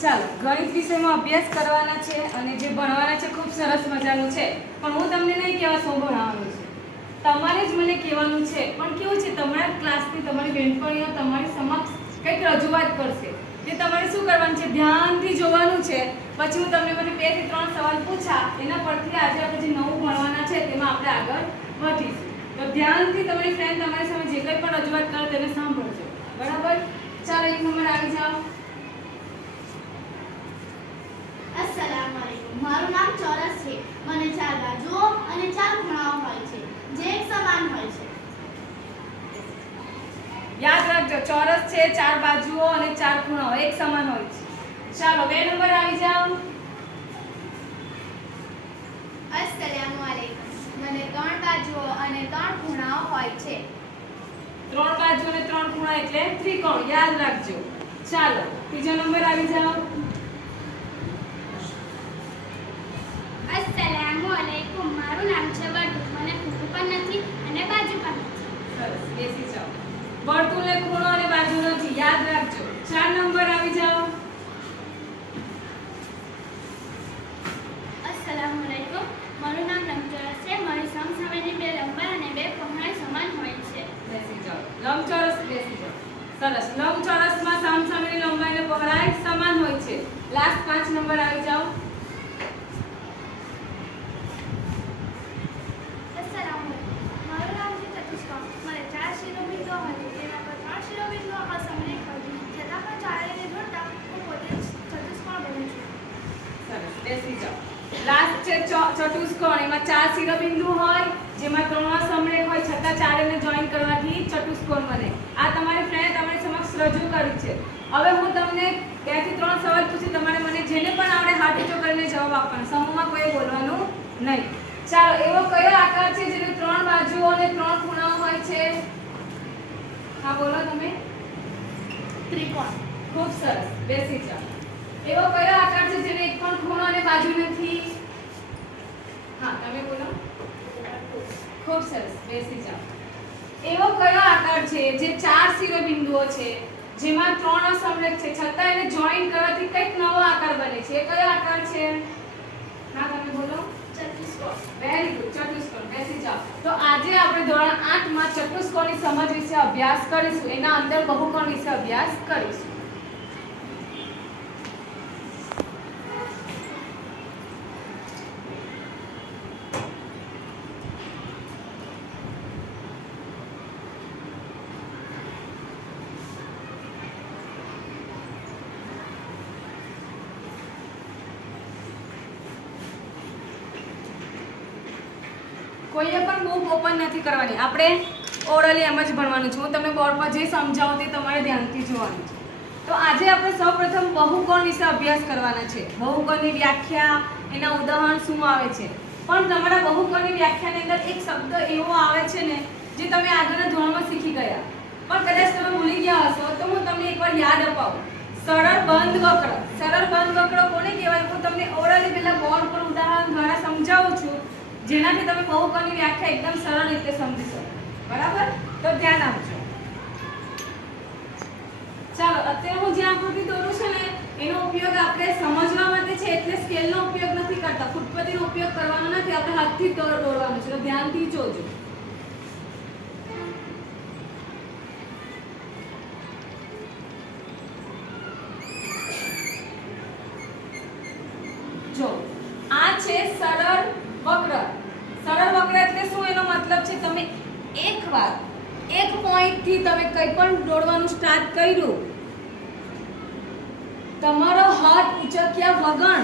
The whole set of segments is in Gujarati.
ચાલો ગણિત વિષયમાં અભ્યાસ કરવાના છે અને જે ભણવાના છે ખૂબ સરસ મજાનું છે, પણ હું તમને નહીં કહેવા શું ભણાવવાનું છે, તમારે જ મને કહેવાનું છે. પણ કેવું છે, તમારા ક્લાસની તમારી બહેનપણીઓ તમારી સમક્ષ કંઈક રજૂઆત કરશે, જે તમારે શું કરવાનું છે, ધ્યાનથી જોવાનું છે. પછી હું તમને મને 2 થી 3 સવાલ પૂછા, એના પરથી આજે આપણે જે નવું ભણવાના છે તેમાં આપણે આગળ વધીશું. તો ધ્યાનથી તમારી ફ્રેન્ડ તમારી સામે જે કંઈ પણ રજૂઆત કરે તેને સાંભળજો, બરાબર? ચાલો 1 નંબર આવી જાઓ. अस्सलामुअलैकुम। મારું નામ ચોરસ છે. મને 4 બાજુઓ અને 4 ખૂણાઓ હોય છે, જે એક સમાન હોય છે. યાદ રાખજો, ચોરસ છે, 4 બાજુઓ અને 4 ખૂણાઓ એક સમાન હોય છે. ચાલો 2 નંબર આવી જાઓ. अस्सलामुअलैकुम। મને 3 બાજુઓ અને 3 ખૂણાઓ હોય છે. 3 બાજુ અને 3 ખૂણા એટલે ત્રિકોણ, યાદ રાખજો. ચાલો ત્રીજો નંબર આવી જાઓ. अस्सलामुअलैकुम। મારું નામ છે વર્તુળ. મને ખૂણું પણ નથી અને બાજુ પણ નથી. સરસ, બેસી જાઓ. વર્તુળ ને ખૂણો અને બાજુ નથી, યાદ રાખજો. 4 નંબર આવી જાઓ. अस्सलामुअलैकुम। મારું નામ લંબચોરસ છે. મારી સમસામેની 2 લંબાઈ અને 2 પહોળાઈ સમાન હોય છે. બેસી જાઓ. લંબચોરસ, બેસી જાઓ. સરસ, લંબચોરસમાં સામસામેની લંબાઈ અને પહોળાઈ સમાન હોય છે. લાસ્ટ 5 નંબર આવી જાઓ. મારું નામ છે ચતુષ્કોણ. મને 4 શિરોબિંદુઓ હોય છે, જેના પર 3 શિરોબિંદુઓ અસમરેખ હોય છે. છતાં પણ ચારેયને જોડતા હું પોતે જ ચતુષ્કોણ બનું છું. સરસ, બેસી જાઓ. લાસ્ટ છે ચતુષ્કોણ. એમાં 4 શિરોબિંદુ હોય, જેમાં 3 સમરેખ હોય, છતાં ચારેયને જોઈન કરવાથી ચતુષ્કોણ બને. આ તમારી ફ્રેન્ડ તમારી સમક્ષ રજૂ કરી છે. હવે હું તમને 2 થી 3 સવાલ પૂછી, તમારે મને જેને પણ આવડે હાથ ઊંચો કરીને જવાબ આપવાનો. સમૂહમાં કોઈ બોલવાનું નહીં. ચાલો, એવો કયો આકાર છે જેને 3 બાજુઓ અને 3 ખૂણાઓ હોય છે? હા, બોલો તમે. ત્રિકોણ. ખૂબ સરસ, બેસી જાઓ. એવો કયો આકાર છે જેને એક પણ ખૂણો અને બાજુ નથી? હા, તમે બોલો. ખૂબ સરસ, બેસી જાઓ. એવો કયો આકાર છે જે 4 શિરોબિંદુઓ છે, જેમાં 3 અસમરેખ છે, છતાં એને જોઈન કરવાથી કંઈક નવો આકાર બને છે? એ કયો આકાર છે? હા, તમે બોલો. ચતુષ્કોણ. વેરી ગુડ, ચતુષ્કોણ. બેસી જાઓ. તો આજે આપણે ધોરણ 8 માં ચતુષ્કોણની સમજ વિશે અભ્યાસ કરીશું. એના અંદર બહુકોણ વિશે અભ્યાસ કરીશું. કોઈએ પણ બુક ઓપન નથી કરવાની, આપણે ઓરલી એમ જ ભણવાનું છે. હું તમને બોર્ડ પર જે સમજાવું તે તમારે ધ્યાનથી જોવાનું છે. તો આજે આપણે સૌપ્રથમ બહુકોણ વિશે અભ્યાસ કરવાના છે. બહુકોણની વ્યાખ્યા, એના ઉદાહરણ શું આવે છે. પણ તમારા બહુકોણની વ્યાખ્યાની અંદર એક શબ્દ એવો આવે છે ને, જે તમે આગળના ધોરણમાં શીખી ગયા, પણ કદાચ તમે ભૂલી ગયા હશો, તો હું તમને એકવાર યાદ અપાવું. સરળ બંધ વક્ર. સરળ બંધ વક્ર કોને કહેવાય? હું તમને ઓરલી પહેલા બોર્ડ પર ઉદાહરણ દ્વારા સમજાવું છું, જેનાથી તમે બહુકોણની વ્યાખ્યા એકદમ સરળ રીતે સમજી શકો. બરાબર? તો ધ્યાન આપજો. ચાલો, અત્યારે હું જે આકૃતિ દોરું છું ને, એનો ઉપયોગ આપણે સમજવા માટે છે, એટલે સ્કેલનો ઉપયોગ નથી કરતા, ફૂટપટ્ટીનો ઉપયોગ કરવાનો નથી, આપણે હાથથી જ દોરવાનું છે. તો ધ્યાનથી જોજો. જો આ છે સરળ વક્ર. સરળ વક્ર એટલે શું? એનો મતલબ છે તમે એકવાર એક પોઈન્ટ થી તમે કંઈ પણ દોડવાનું સ્ટાર્ટ કર્યું, તમારો હાથ ઉચક્યા વગર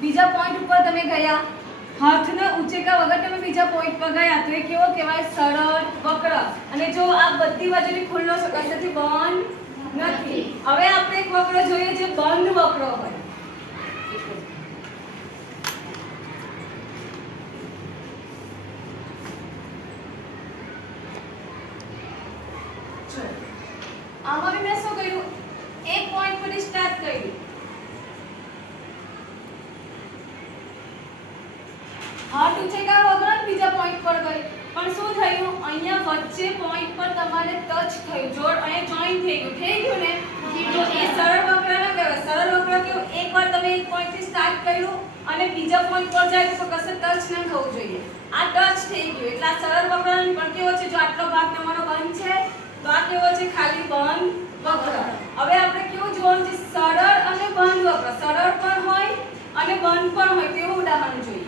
બીજા પોઈન્ટ ઉપર તમે ગયા, હાથને ઉચક્યા વગર તમે બીજા પોઈન્ટ પર ગયા, તો એ કેવો કહેવાય? સરળ વક્ર. અને જો આ બધી બાજુથી ખુલ્લો છે, કશેથી બંધ નથી. હવે આપણે એક વક્ર જોઈએ જે બંધ વક્ર હોય. આમાં બી મેં શું કર્યું? એક પોઈન્ટ પરથી સ્ટાર્ટ કર્યું, હાથ ઉચેકા વગર બીજા પોઈન્ટ પર ગઈ, પણ શું થયું? અહીંયા વચ્ચે પોઈન્ટ પર તમારે ટચ થયું, જોડ અહીંયા જોઈન થઈ ગયું ને, તો એ સરળ વક્ર ના કહેવાય. સરળ વક્ર કેવું, એકવાર તમે એક પોઈન્ટ થી સ્ટાર્ટ કર્યું અને બીજા પોઈન્ટ પર જાય તો કશે ટચ ન થવું જોઈએ. આ ટચ થઈ ગયું એટલે આ સરળ વક્ર પણ કેવો છે, જો આટલો ભાગ તમારો બંધ છે તો આ કેવો છે, ખાલી બંધ વક્ર. હવે આપણે કેવું જોવાનું છે, સરળ અને બંધ વક્ર, સરળ પણ હોય અને બંધ પણ હોય તેવું ઉદાહરણ જોઈએ.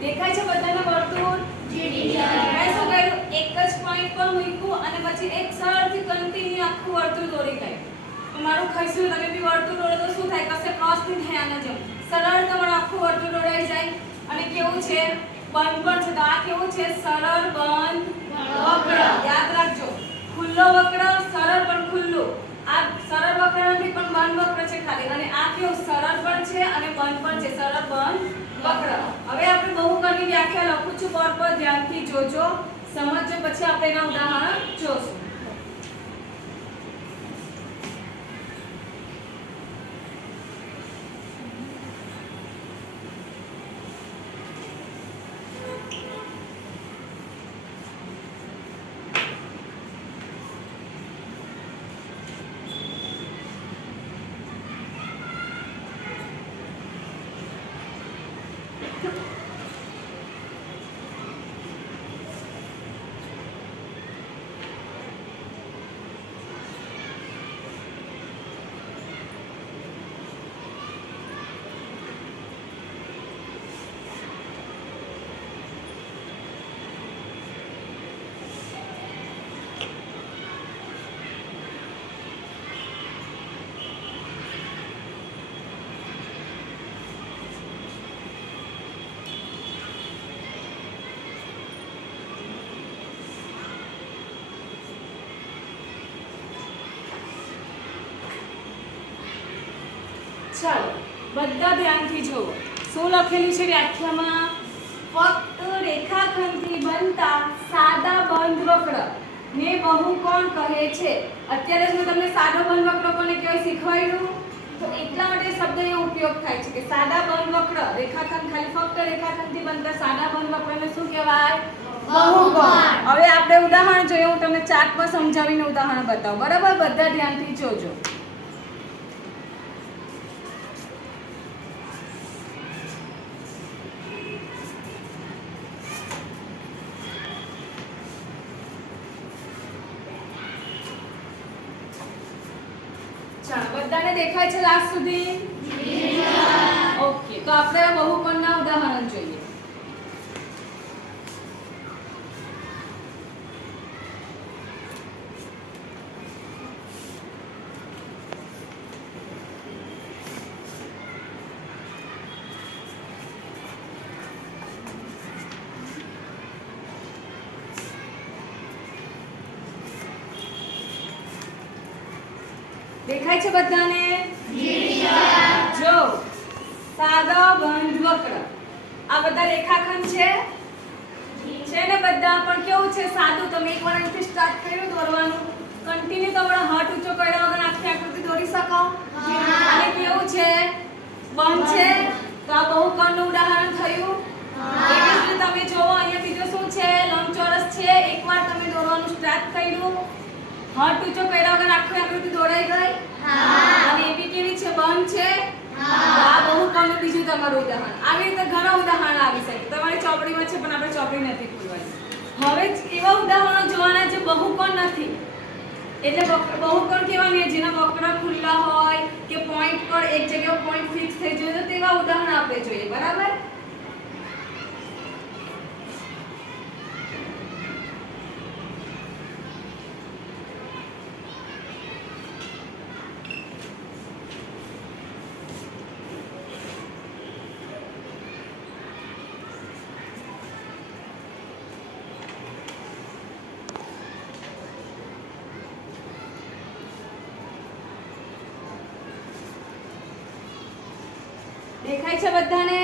દેખાય છે બધાને વર્તુળ? મેં શું કર્યું, એક જ પોઈન્ટ પર મૂક્યું અને પછી એક સરળથી કન્ટિન્યુ આખું વર્તુળ દોરી કાઢ્યું. તો મારું ખઈશું તમે બી વર્તુળ દોરો તો શું થાય, કશે ક્રોસ નહીં થાય. આના જેમ સરળ તમારું આખું વર્તુળ દોરાઈ જાય. અને કેવું છે, બંધ પણ છે. તો આ કેવું છે, સરળ બંધ વક્ર. યાદ રાખજો, ખુલ્લો વક્ર, સરળ પણ ખુલ્લું. આ સરળ વક્ર નથી પણ બંધ વક્ર છે ખાલી. અને આ કેવું, સરળ પણ છે અને બંધ પણ છે, સરળ બંધ વક્ર. હવે આપણે બહુકોણની વ્યાખ્યા લખું છું બોર્ડ પર, ધ્યાનથી જોજો, સમજજો, પછી આપણે એના ઉદાહરણ જોશું. ચાલો બધા ધ્યાનથી જુઓ, શું લખેલું છે વ્યાખ્યામાં, ફક્ત રેખાખંડથી બનતા સાદા બંધ વક્ર ને બહુકોણ કહે છે. અત્યારે જ મેં તમને સાદો બંધ વક્ર કોને કહેવાય શીખવાડ્યું, તો એટલા માટે શબ્દ એનો ઉપયોગ થાય છે કે સાદા બંધ વક્ર, રેખાખંડ, ખાલી ફક્ત રેખાખંડથી બનતા સાદા બંધ વક્રને શું કહેવાય, બહુકોણ. હવે આપણે ઉદાહરણ જોઈએ, હું તમને ચાર્ટમાં સમજાવીને ઉદાહરણ બતાવું, બરાબર? બધા ધ્યાનથી જોજો. બધાને દેખાય છે લાસ્ટ સુધી? ઓકે, તો આપણે બહુકોણના ઉદાહરણ જોઈએ. દેખાય છે બધાને? જો સાદા બંધ વક્ર, આ બધા રેખાખંડ છે ને બધા, પણ કેવું છે, સાદું. તમે એકવાર અહીંથી સ્ટાર્ટ કર્યું દોરવાનું, કન્ટિન્યુ તમારો હાથ ઊંચો કર્યા વગર આખી આકૃતિ દોરી શકો. અને કેવું છે, બંધ છે. તો આ બહુકોણનું ઉદાહરણ થયું. એવી જ રીતે તમે જોવો, અહીંયા બીજો શું છે, લંબચોરસ છે. એકવાર તમે દોરવાનું સ્ટાર્ટ કર્યું, હાથ ઊંચો કર્યા વગર આખી આકૃતિ દોરાઈ ગઈ. અને એ બી કેવી છે, બંધ છે. આ બહુકોણનું બીજું તમારું ઉદાહરણ. આવી રીતે ઘણા ઉદાહરણ આવી શકે. તમારી ચોપડીમાં છે પણ આપણે ચોપડી નથી ખોલવાની. હવે એવા ઉદાહરણો જોવાના જે બહુકોણ નથી, એટલે બહુકોણ કેવા ને જેના વક્ર ખુલ્લા હોય કે પોઈન્ટ પર એક જગ્યાએ પોઈન્ટ ફિક્સ થઈ જાય તો તેવા ઉદાહરણ આપણે જોઈએ બરાબર. દેખાય છે બધાને?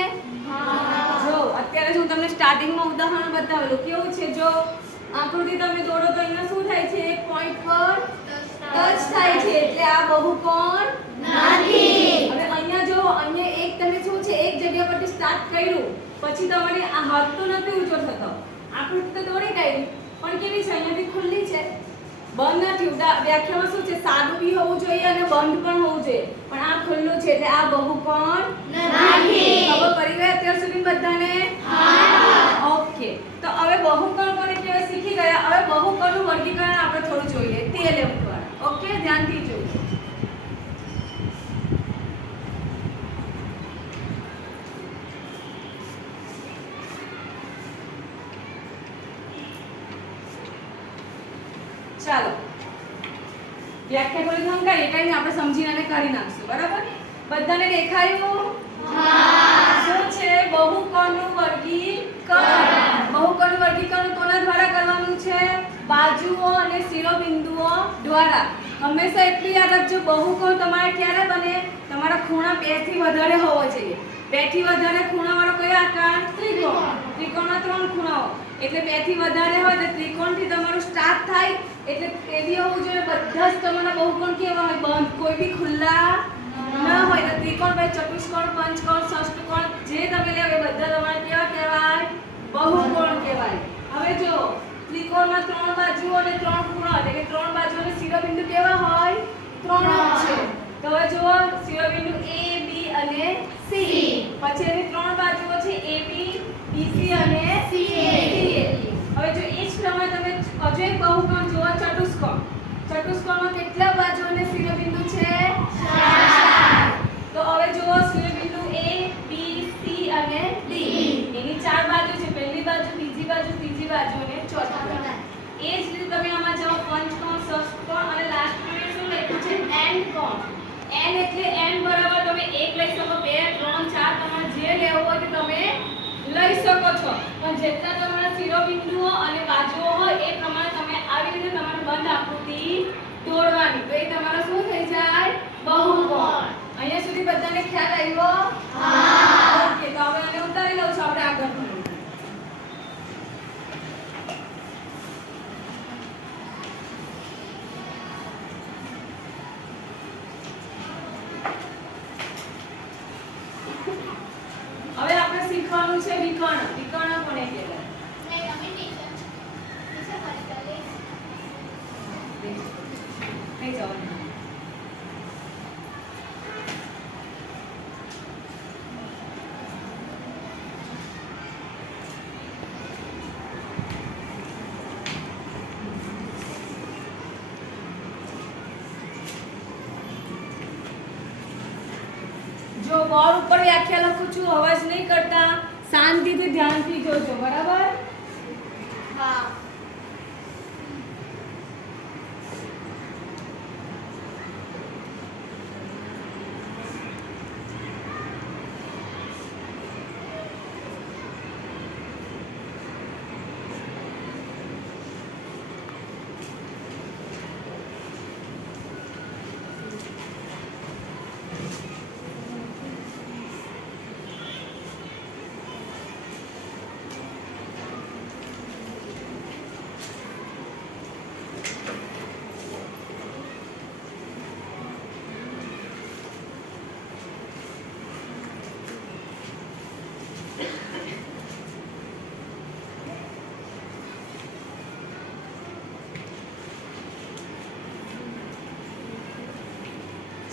જો અત્યારે હું તમને સ્ટાર્ટિંગમાં ઉદાહરણ બતાવેલું કેવું છે. જો આકૃતિ તમે દોરો તો અહીંયા શું થાય છે? એક પોઈન્ટ પર ટચ થાય છે એટલે આ બહુકોણ નથી. હવે અહીંયા જો અહીંયા એક તમે શું છે એક જગ્યા પરથી સ્ટાર્ટ કર્યું પછી તમારી આ હાથ તો નથી ઊંચો થતો. આકૃતિ તો દોરી ગઈ પણ કેવી છે? અહીંયાથી ખુલ્લી છે, બંધ નથી. વ્યાખ્યામાં શું છે? સાદું બી હોવું જોઈએ અને બંધ પણ હોવું જોઈએ, પણ આ ખુલ્લું છે એટલે આ બહુકોણ નથી. ખબર પડી ગઈ અત્યાર સુધી બધાને? હા. ઓકે, તો હવે બહુકોણ કોને કહેવાય શીખી ગયા. હવે બહુકોણનું વર્ગીકરણ આપણે થોડું જોઈએ તે લેવું પડે. ઓકે, ધ્યાનથી જોજો. ચાલો વ્યાખ્યા થોડી સમજાવીએ, કઈ આપણે સમજીને અને કરી નાખશું બરાબર. બધાને દેખાયું? હા. શું છે બહુકોણનું વર્ગીકરણ? બહુકોણનું વર્ગીકરણ કોના દ્વારા કરવાનું છે? બાજુઓ અને શિરોબિંદુઓ દ્વારા. હંમેશા એટલું યાદ રાખજો, બહુકોણ તમારે ક્યારે બને? તમારા ખૂણા 2 થી વધારે હોવો જોઈએ. 2 થી વધારે ખૂણાવાળો કયો આકાર? ત્રિકોણ. ત્રિકોણના 3 ખૂણાઓ એટલે 2 થી વધારે હોય તો ત્રિકોણથી તમારું સ્ટાર્ટ થાય. એટલે એવી હોવું જોઈએ બધા જ તમારા બહુકોણ કેવા હોય? બંધ, કોઈ બી ખુલ્લા ન હોય. તો ત્રિકોણ પછી ચતુષ્કોણ, પંચકોણ, ષષ્ઠકોણ જે તમે લેવો એ બધા તમારે કેવા કહેવાય? બહુકોણ કહેવાય. હવે જો ત્રિકોણમાં 3 બાજુઓ અને 3 ખૂણા એટલે કે 3 બાજુ અને શિરોબિંદુ કેવા હોય? 3 જ છે. તો હવે જુઓ શિરોબિંદુ A, B અને C. પછી એની 3 બાજુઓ છે AB, BC અને CA. હવે જો એ જ પ્રમાણે તમે હજુ એક બહુકોણ જુઓ, ચતુષ્કોણ. ચતુષ્કોણમાં કેટલા બાજુ અને શિરોબિંદુ છે? 4. તો હવે જુઓ શિરોબિંદુ A, B, C અને D. એની 4 બાજુ છે, પહેલી બાજુ, બીજી બાજુ, ત્રીજી બાજુ અને ચોથી બાજુ. એ જ રીતે તમે આમાં જાઓ પંચકોણ, ષષ્ઠકોણ અને લાસ્ટમાં શું લખ્યું છે? એન્ડ કોણ. n એટલે n બરાબર તમે 1 લઈ શકો, 2, 3, 4 તમારે જે લેવો હોય તે તમે લઈ શકો છો. પણ જેટલા તમારા શિરોબિંદુઓ અને બાજુઓ હોય એ પ્રમાણે તમે આવી રીતે તમારે બંધ આકૃતિ દોરવાની. તો એ તમારો શું થઈ જાય? બહુકોણ. અહીંયા સુધી બધાને ખ્યાલ આવ્યો? હા. ઓકે, તો હવે આને ઉતારી લઉં છું, આપણે આગળ ભણીએ. હવે આપણે શીખવાનું છે વિકર્ણ. વિકર્ણ કોને કહેવાય? નહીં જવાનું. જો બોર્ડ ઉપર વ્યાખ્યા લખું છું, અવાજ નહીં કરતા, શાંતિથી ધ્યાનથી જોજો બરાબર. હા.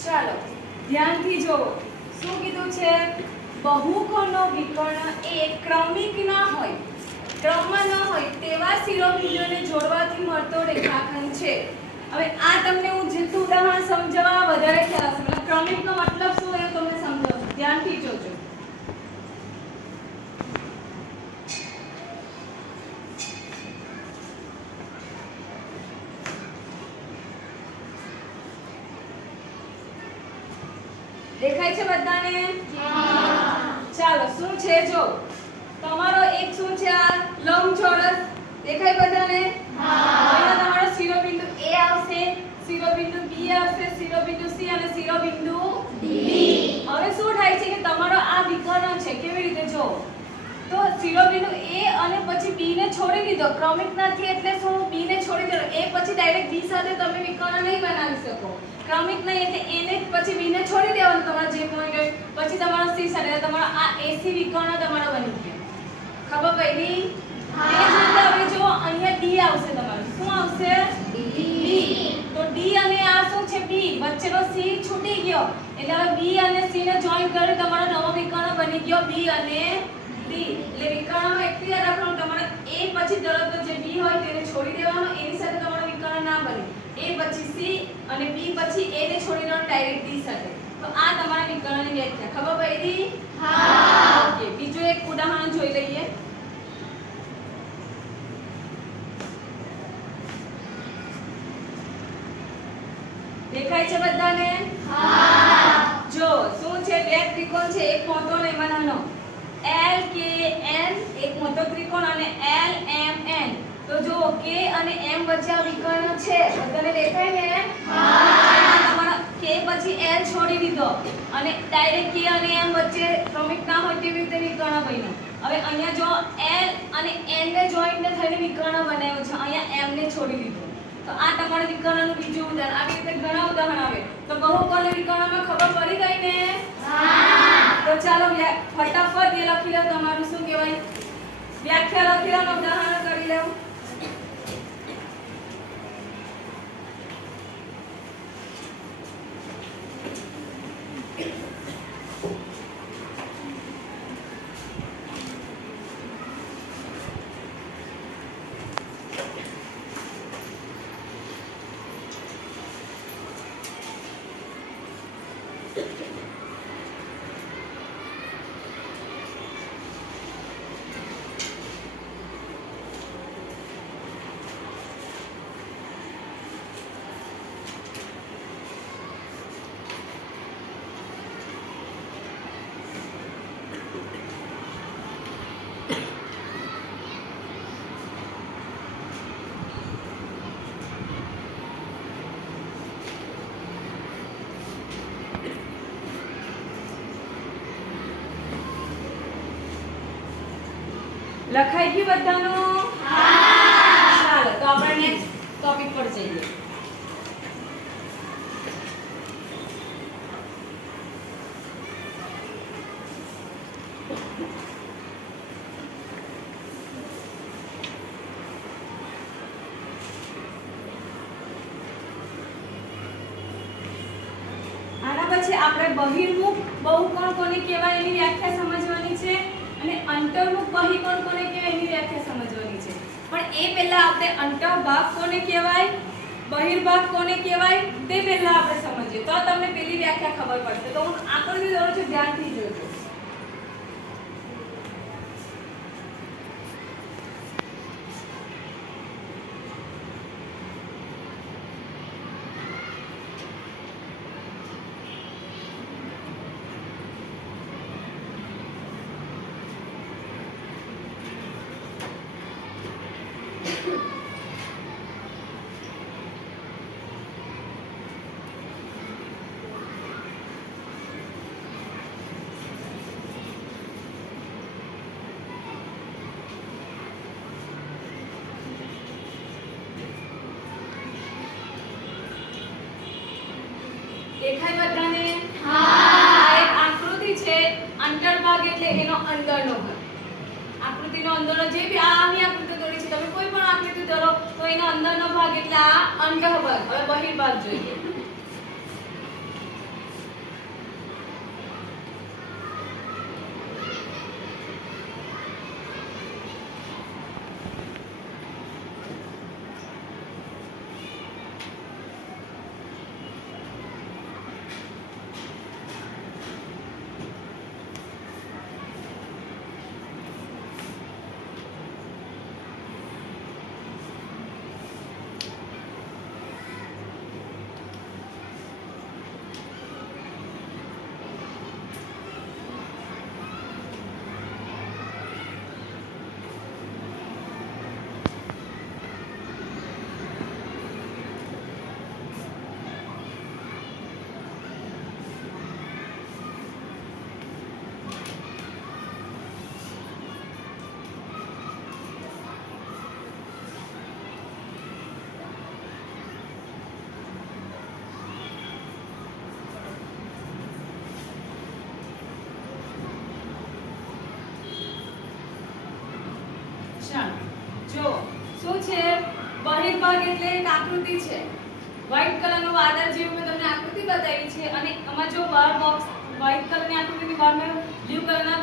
ચાલો ધ્યાનથી જોવો. શું કીધું છે? બહુકોણનો વિકર્ણ એ ક્રમિક ના હોય, ક્રમમાં ન હોય તેવા શિરોબિંદુઓને જોડવાથી મળતો રેખાખંડ છે. હવે આ તમને હું જેટલું ઉદાહરણ સમજાવવા વધારે ખ્યાલ આવશે. મતલબ ક્રમિકનો મતલબ શું એ તમને સમજાવું. ધ્યાનથી જોજો. દેખાય છે બધાને? ચાલો શું છે જો તમારો એક શું છે આ લંબચોરસ દેખાય બધાને? અહીંયા તમારો શિરોબિંદુ A આવશે, શિરોબિંદુ B આવશે, શિરોબિંદુ C અને શિરોબિંદુ D. હવે શું થાય છે કે તમારો આ વિકર્ણ છે કેવી રીતે જો તો શિરોબિંદુ A અને પછી B ને છોડી દીધો. ક્રમિક નથી એટલે શું B ને છોડી દીધો. A પછી ડાયરેક્ટ B સાથે તમે વિકર્ણ નહીં બનાવી શકો. ક્રમિક નહીં એટલે A ને પછી B ને છોડી દેવાનું તમારો જે પોઈન્ટ હોય પછી તમારો C સાથે એટલે તમારો આ AC વિકર્ણ તમારો બની ગયો. ખબર પડી? એ જ રીતે હવે જો અહીંયા D આવશે તમારું. શું આવશે? D. તો D અને આ શું છે B વચ્ચેનો C છૂટી ગયો એટલે હવે B અને C ને જોઈન કરી તમારો નવો વિકર્ણ બની ગયો B અને D. એટલે વિકર્ણમાં એટલી યાદ રાખવાનું તમારે A પછી તરત જે B હોય તેને છોડી દેવાનો. એની સાથે તમારો વિકર્ણ ના બને. A પછી C અને B પછી A ને છોડી દેવાનો ડાયરેક્ટ D સાથે. તો આ તમારા વિકર્ણની વ્યાખ્યા. ખબર પડી? હા. ઓકે બીજું એક ઉદાહરણ જોઈ લઈએ. દેખાય છે બધાને? હા. જો શું છે બે ત્રિકોણ છે એક મોટો અને એમાં નાનો. L K N એક મોટો ત્રિકોણ અને L M N. તો જો K અને M વચ્ચે આ વિકર્ણ છે. બધાને દેખાય ને? હા. તમારો K પછી L છોડી દીધો અને ડાયરેક્ટ K અને M વચ્ચે ક્રમિક ના હોય તેવી રીતે વિકર્ણ બન્યો. હવે અહીંયા જો L અને N ને જોઈન્ટ ને થઈને વિકર્ણ બનાવ્યો છે. અહીંયા M ને છોડી દીધો. તો આ તમારા વિકર્ણનું બીજું ઉદાહરણ. આવી રીતે ઘણા ઉદાહરણ આવે. તો બહુકોણ વિકર્ણમાં ખબર પડી ગઈ ને? હા. તો ચાલો ફટાફટ એ લખી લો તમારું શું કહેવાય વ્યાખ્યા લખી લો અને ઉદાહરણ કરી લો. લખાઈ ગયું બધાનું? હા. ચાલો તો આપણે નેક્સ્ટ ટોપિક પર જઈએ. આના પછી આપણે બહિર્મુખ બહુકોણ કોને કહેવાય એની વ્યાખ્યા સમજવાની છે અને અંતર્મુખ બહિર્કોણ કોને કહેવાય એની વ્યાખ્યા સમજવાની છે. પણ એ પહેલા આપણે અંતર્ભાગ કોને કહેવાય બહિર્ભાગ કોને કહેવાય તે પહેલા આપણે સમજીએ તો તમને પેલી વ્યાખ્યા ખબર પડશે. તો હું આકૃતિ દોરું છું ધ્યાનથી જોજો. દેખાય બધાને? હા. એક આકૃતિ છે અંતર્ભાગ એટલે એનો અંદરનો ભાગ. આકૃતિનો અંદરનો જે બી આની આકૃતિ દોરી છે તમે કોઈ પણ આકૃતિ દોરો તો એનો અંદરનો ભાગ એટલે આ અંતર્ભાગ. હવે બહિર્ભાગ જોઈએ. બહિર્ભાગ એટલે એક આકૃતિ છે. વ્હાઇટ કલરનું વાદળ જેવું મેં તમને આકૃતિ બતાવી છે અને આમાં જો બાર બોક્સ વ્હાઇટ કલરની આકૃતિની બહાર મેં બ્લુ કલરના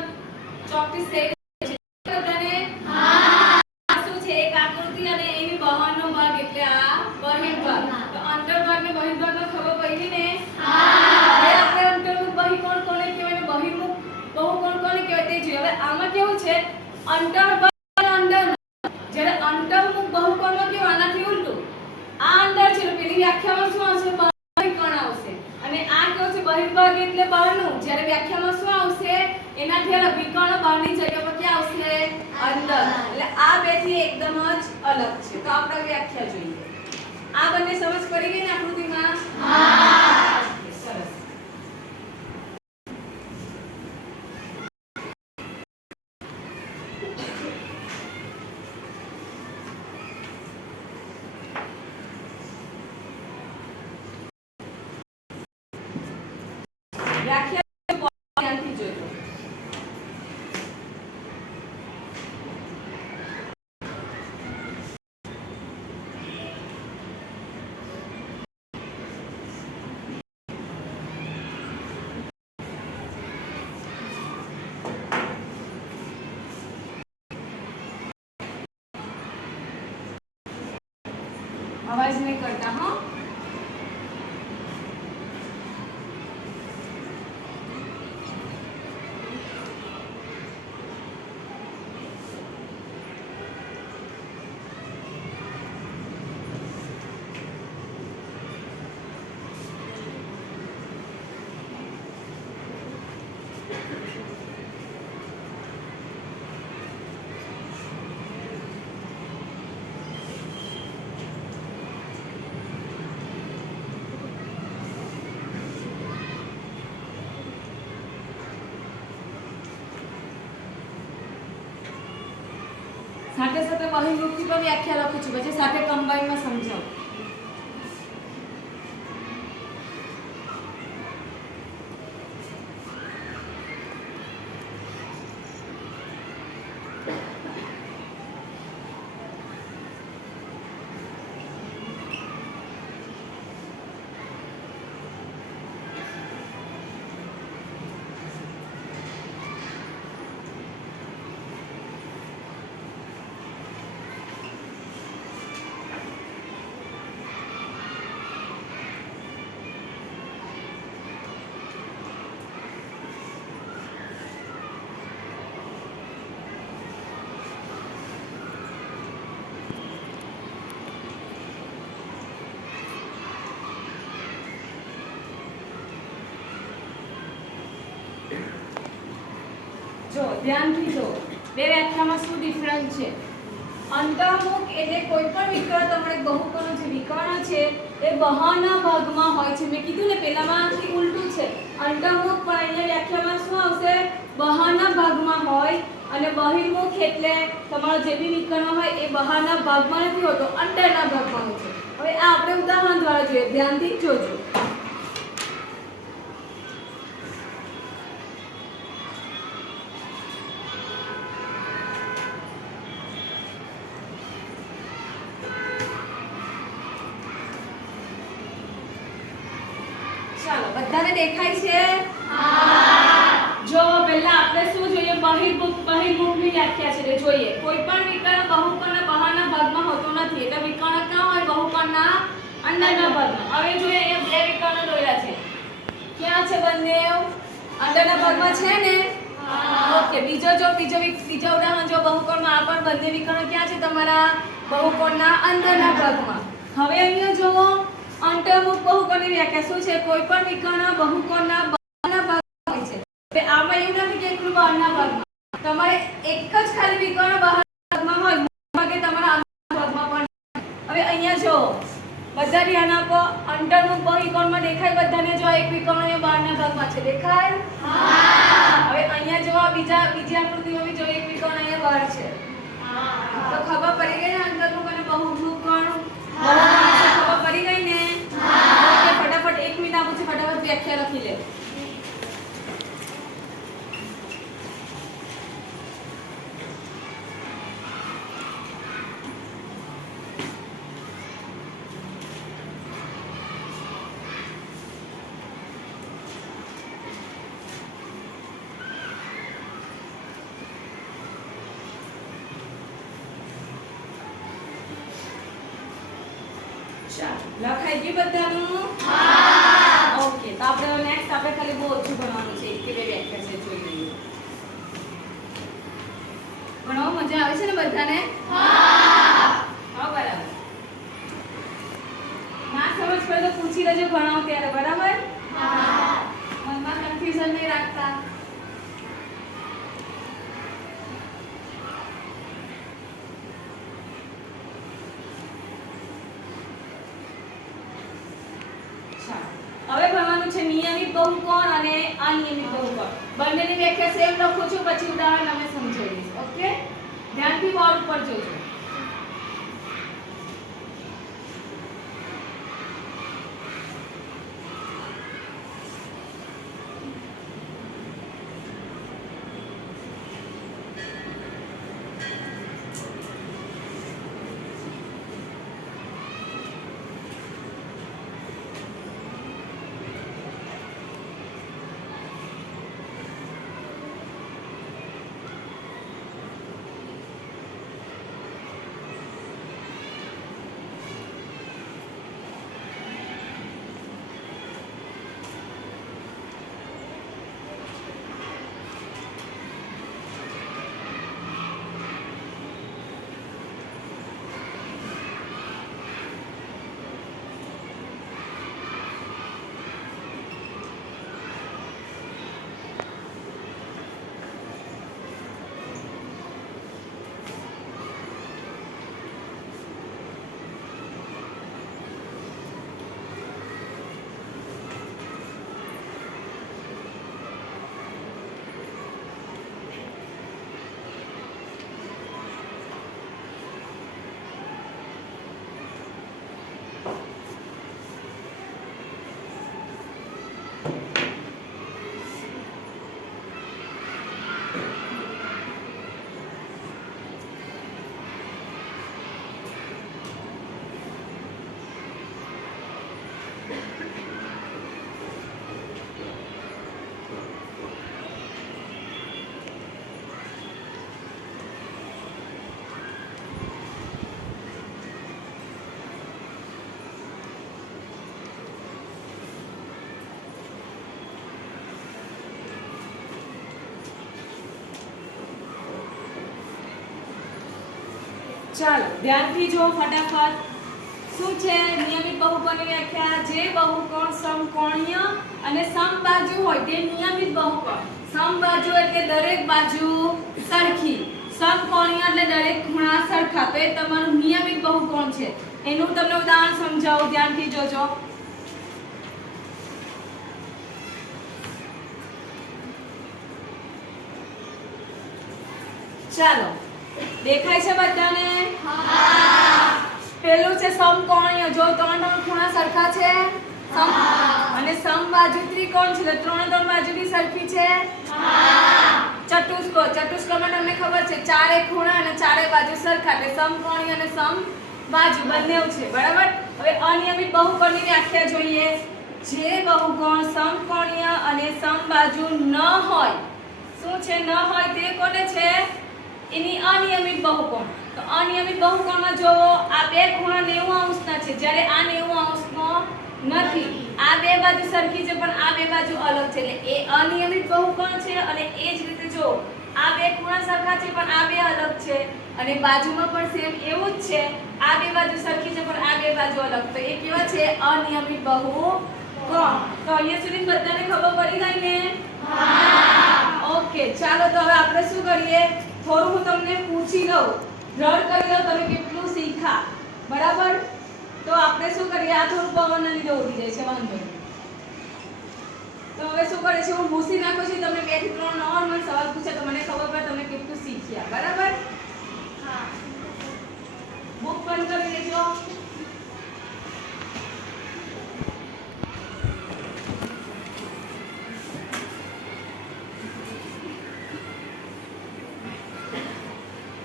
ચોકથી સેટ છે બધાને આ શું છે એક આકૃતિ અને એની બહારનો ભાગ એટલે આ બહિર્ભાગ. તો અંતર્ભાગ ને બહિર્ભાગનો ખબર પડી ને? હવે આપણે અંતર્મુખ બહિકોણ કોને કહેવાય ને બહિર્મુખ બહુકોણ કોને કહેવાય તે જોઈએ. હવે આમાં કેવું છે અંતર્ભાગ અને અંતર્મુખ. જ્યારે અંતર્મુખ બહુકોણમાં કેવું આનાથી ઉલટું આ અંદર છે તો પેલી વ્યાખ્યામાં શું આવશે બહિકોણ આવશે અને આ કેવું છે બહિર્ભાગ એટલે બહારનું. જ્યારે વ્યાખ્યામાં શું આવશે એનાથી અલગ વિકર્ણ બહારની જગ્યા પર ક્યાં આવશે અંદર. એટલે આ બે થી એકદમ જ અલગ છે. તો આપણે વ્યાખ્યા જોઈએ. આ બંને સમજ પડી ગઈ ને આકૃતિમાં? સરસ. વ્યાખ્યા ધ્યાનથી જોજો. અવાજ નહીં કરતા હો. સાથે સાથે બહિર્મુખની પણ વ્યાખ્યા લખું છું પછી સાથે કમ્બાઈનમાં સમજાવું. જો ધ્યાનથી જો બે વ્યાખ્યામાં શું ડિફરન્સ છે. અંતર્મુખ એટલે કોઈ પણ વિકર્ણ તમારે બહુકોણનો જે વિકર્ણ છે એ બહારના ભાગમાં હોય છે. મેં કીધું ને પહેલામાંથી ઉલટું છે. અંતર્મુખ પણ અહીંયા વ્યાખ્યામાં શું આવશે બહારના ભાગમાં હોય અને બહિર્મુખ એટલે તમારો જે બી વિકર્ણ હોય એ બહારના ભાગમાં નથી હોતો અંદરના ભાગમાં હોય છે. હવે આ આપણે ઉદાહરણ દ્વારા જોઈએ. ધ્યાનથી જોજો. ચાલો બધાને દેખાય છે? જો પહેલા આપણે શું જોઈએ બહિર્મુખની વ્યાખ્યા છે તે જોઈએ. કોઈ પણ વિકર્ણ બહુકોણના બહારના ભાગમાં હોતો નથી. એટલે વિકર્ણ ક્યાં હોય બહુકોણના અંદરના ભાગમાં. હવે જોઈએ એ બે વિકર્ણ દોર્યા છે. ક્યાં છે બંને? અંદરના ભાગમાં છે ને? ઓકે. બીજો ઉદાહરણ જો બહુકોણમાં આ પણ બંને વિકર્ણ ક્યાં છે તમારા બહુકોણના અંદરના ભાગમાં. હવે અહીંયા જુઓ અંતર્મુખ બહુકોણની વ્યાખ્યા શું છે? કોઈ પણ વિકર્ણ બહુકોણના બહારના ભાગમાં હોય છે. હવે આમાં એવું નથી કે એકલું બહારના ભાગમાં. તમારે એક જ ખાલી વિકર્ણ બહારના ભાગમાં હોય ભાગે તમારા અંદરના ભાગમાં પણ. હવે અહીંયા જો બધા ધ્યાન આપો. અંતર્મુખ બહિકોણમાં દેખાય બધાને? જો એક વિકર્ણ અહીંયા બહારના ભાગમાં છે દેખાય? હવે અહીંયા જો બીજી આકૃતિમાં બી જો એક વિકર્ણ અહીંયા બહાર છે. તો ખબર પડી ગઈ ને અંતર્મુખ અને બહુમુખ કોણ ખબર પડી ગઈ ને? ફટાફટ 1 મિનિટ આપું છું. ફટાફટ વ્યાખ્યા લખી લે. લખાઈ ગયું બધાનું? ઓકે, તો આપણે નેક્સ્ટ આપણે ખાલી બહુ ઓછું ભણવાનું છે. એક કે બે વ્યાખ્યા છે જોઈ લઈએ. ભણવામાં મજા આવે છે ને બધાને? હા બરાબર. ના સમજ પડે તો પૂછી લેજો ભણાવો ત્યારે, બરાબર? મનમાં કન્ફ્યુઝન નહીં રાખતા. હવે ભણવાનું છે નિયમિત બહુકોણ અને અનિયમિત બહુકોણ. બંનેની વ્યાખ્યા સેમ લખું છું, પછી ઉદાહરણ અમે સમજાવીશ. ઓકે, ધ્યાનથી બોર્ડ ઉપર જોજો. ચાલો ધ્યાનથી જો ફટાફટ. શું છે નિયમિત બહુકોણની વ્યાખ્યા? જે બહુકોણ સમકોણીય અને સમબાજુ હોય તે નિયમિત બહુકોણ. સમબાજુ એટલે દરેક બાજુ સરખી, સમકોણીય એટલે દરેક ખૂણા સરખા. તો એ તમારું નિયમિત બહુકોણ છે. એનું તમને ઉદાહરણ સમજાવું, ધ્યાનથી જોજો. ચાલો, દેખાય છે બધાને? પેલું છે સમકોણીય. જો ત્રણ ખૂણા સરખા છે અને સમબાજુ ત્રિકોણ છે, તો ત્રણ બાજુની સરખી છે. ચતુષ્કોણ, ચતુષ્કોણમાં તમને ખબર છે ચારે ખૂણા અને ચારે બાજુ સરખા, એટલે સમકોણીય અને સમબાજુ બંને છે, બરાબર? હવે અનિયમિત બહુકોણની વ્યાખ્યા જોઈએ. જે બહુકોણ સમકોણીય અને સમબાજુ ન હોય, શું છે? ન હોય તે કોને છે? એની અનિયમિત બહુકોણ. તો અનિયમિત બહુકોણમાં જોવો, આ બે ખૂણા 90 અંશના છે, જ્યારે આ 90 અંશનો નથી. આ બે બાજુ સરખી છે પણ આ બે બાજુ અલગ છે, એટલે એ અનિયમિત બહુકોણ છે. અને એ જ રીતે જો આ બે ખૂણા સરખા છે પણ આ બે અલગ છે, અને બાજુમાં પણ સેમ એવું જ છે. આ બે બાજુ સરખી છે પણ આ બે બાજુ અલગ, તો એ કેવા છે? અનિયમિત બહુકોણ. તો અહીંયા સુધી બધાને ખબર પડી ગઈ ને? ઓકે, ચાલો તો હવે આપણે શું કરીએ? થોડું હું તમને પૂછી લઉં, રડ કરી લો તમે કેટલું શીખ્યા, બરાબર? તો આપણે શું કરીએ? આ થોડું પવનના લીધે ઉડી જાય છે, વાંધો નહીં. તો હવે શું કરે છે? હું ભૂસી નાખું છું. તમને 2 થી 3 નોર્મલ સવાલ પૂછે તો મને ખબર પડે તમે કેટલું શીખ્યા, બરાબર? બુક બંધ કરી દેજો.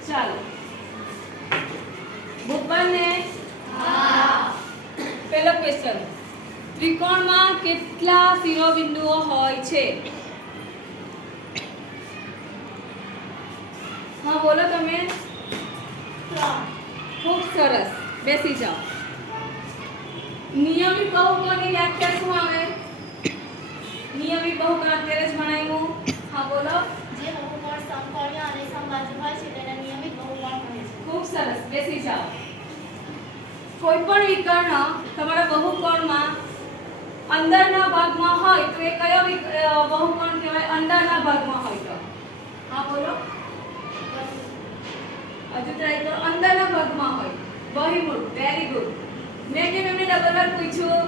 ચાલો, બુક બંને. પહેલો ક્વેશ્ચન, ત્રિકોણમાં કેટલા શિરોબિંદુઓ હોય છે? હા બોલો તમે. ખૂબ સરસ, બેસી જાઓ. નિયમિત બહુકોણની વ્યાખ્યા શું આવે? નિયમિત બહુકોણ અત્યારે જ ભણાવ્યું. હા બોલો. જે બહુકોણ સમકોણીય અને સમબાજુ હોય છે તેને નિયમિત બહુકોણ કહે છે. ખૂબ સરસ, બેસી જાઓ. કોઈ પણ વિકર્ણ તમારા બહુકોણમાં અંદરના ભાગમાં હોય તો એ કયો બહુકોણ કહેવાય? અંદરના ભાગમાં હોય તો. હા બોલો. હજુ ટ્રાય કરો. અંદરના ભાગમાં હોય. બહિર્મુખ. Very good. મેં કેમ એમને ડબલ વાર પૂછ્યું?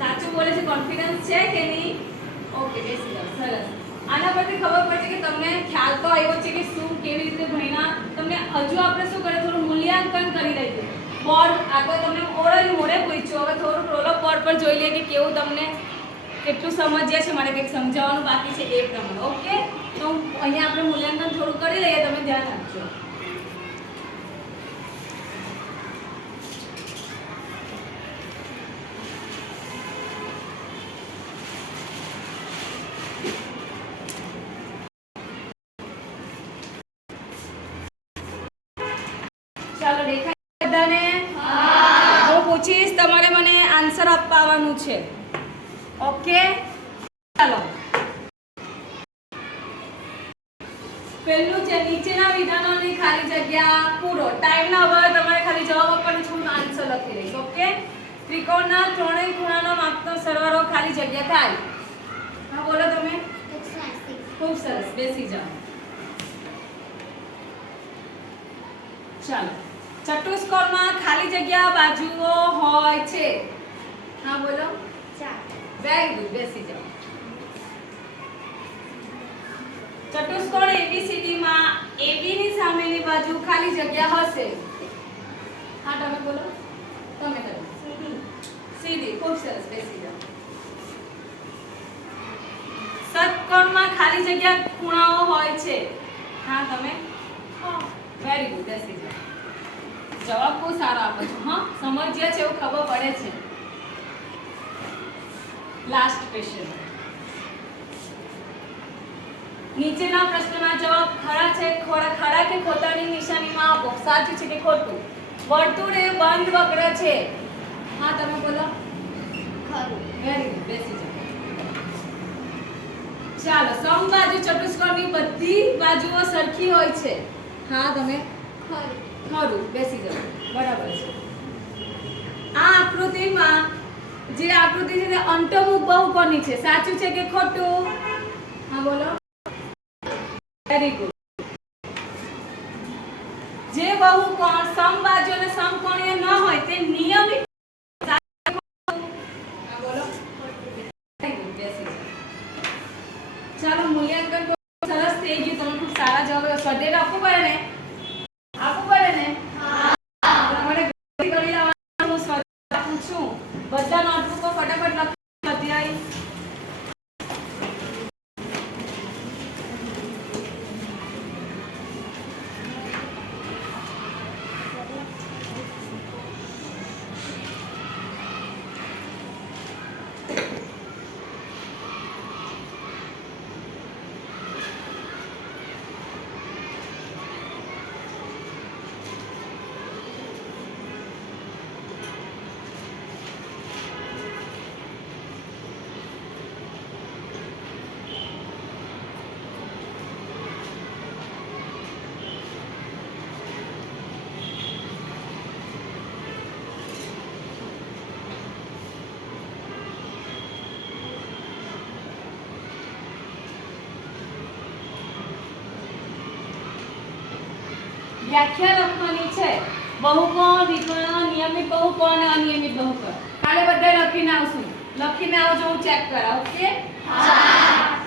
સાચું બોલે છે, કોન્ફિડન્સ છે કે નહીં? ઓકે, બેસી જાઓ. સરસ. આના પરથી ખબર પડશે કે તમને ખ્યાલ તો આવ્યો છે કે શું કેવી રીતે ભણ્યા. તમને હજુ આપણે શું કરે, થોડું મૂલ્યાંકન કરી લઈએ. બોર્ડ આગળ તમને ઓરલી મોડે પૂછ્યું, હવે થોડું રોલ બોર્ડ પર જોઈ લઈએ કે કેવું તમને કેટલું સમજ્યા છે, મારે કંઈક સમજાવવાનું બાકી છે એ પ્રમાણે. ઓકે, તો અહીંયા આપણે મૂલ્યાંકન થોડું કરી લઈએ, તમે ધ્યાન રાખજો. ચાલો, દેખાય બધાને? હું પૂછીશ, તમારે મને આન્સર આપવાનું છે. ઓકે, ચાલો. પહેલું છે, નીચેના વિધાનોની ખાલી જગ્યા પૂરો. ટાઈમના અભાવે તમારે ખાલી જવાબ આપવાનો છે, હું આન્સર લખી દઈશ. ઓકે, ત્રિકોણના ત્રણેય ખૂણાનો માપનો સરવાળો ખાલી જગ્યા થાય. હા બોલો તમે. 180. ખૂબ સરસ, બેસી જાઓ. ચાલો, ચતુષ્કોણમાં ખાલી જગ્યા બાજુઓ હોય છે. હા બોલો. 4. વેરી ગુડ, બેસી જાઓ. ચતુષ્કોણ ABCD માં AB ની સામેની બાજુ ખાલી જગ્યા હશે. હા તમે બોલો. તમે કરો. સીધી. ખૂબ સરસ, બેસી જાઓ. ષટકોણમાં ખાલી જગ્યા ખૂણાઓ હોય છે. હા તમે. વેરી ગુડ, બેસી જાઓ. જવાબ બહુ સારો આપો છો. હા, સમજ્યા છે એવું ખબર પડે છે. Last question. નીચેના પ્રશ્નના જવાબ ખરા છે ખરા કે ખોટાની નિશાનીમાં આપો. સાચું છે કે ખોટું? વર્તુળ એ બંધ વક્ર છે. હા તમે બોલો. ખરું. વેરી ગુડ, બેસી જાઓ. ચાલો, સમબાજુ ચતુષ્કોણની બધી બાજુઓ સરખી હોય છે. હા તમે. ખરું. ખરું, બેસી જાઓ. બરાબર છે. આ આકૃતિમાં જે આકૃતિ છે તે અંતર્મુખ બહુકોણની છે. સાચું છે કે ખોટું? હા બોલો. Very good. જે બહુકોણ સમબાજુ અને સમકોણીય ન હોય તે નિયમિત. હા બોલો. વેરી ગુડ, બેસી જાઓ. ચાલો, મૂલ્યાંકન તો સરસ થઈ ગયું. તમે ખૂબ સારા જવાબ. સ્વાધ્યાય આપવું પડે ને? આપવું પડે ને? તમારે ઘરેથી કરી લાવવાનું. હું સ્વાધ્યાય આપું છું. બધા નોટબુકો ફટાફટ લખો. સ્વાધ્યાય. વ્યાખ્યા લખવાની છે. બહુકોણ, વિકર્ણ, નિયમિત બહુકોણ અને અનિયમિત બહુકોણ. કાલે બધા લખીને આવશું. લખીને આવજો, હું ચેક કરાવું. ઓકે. હા.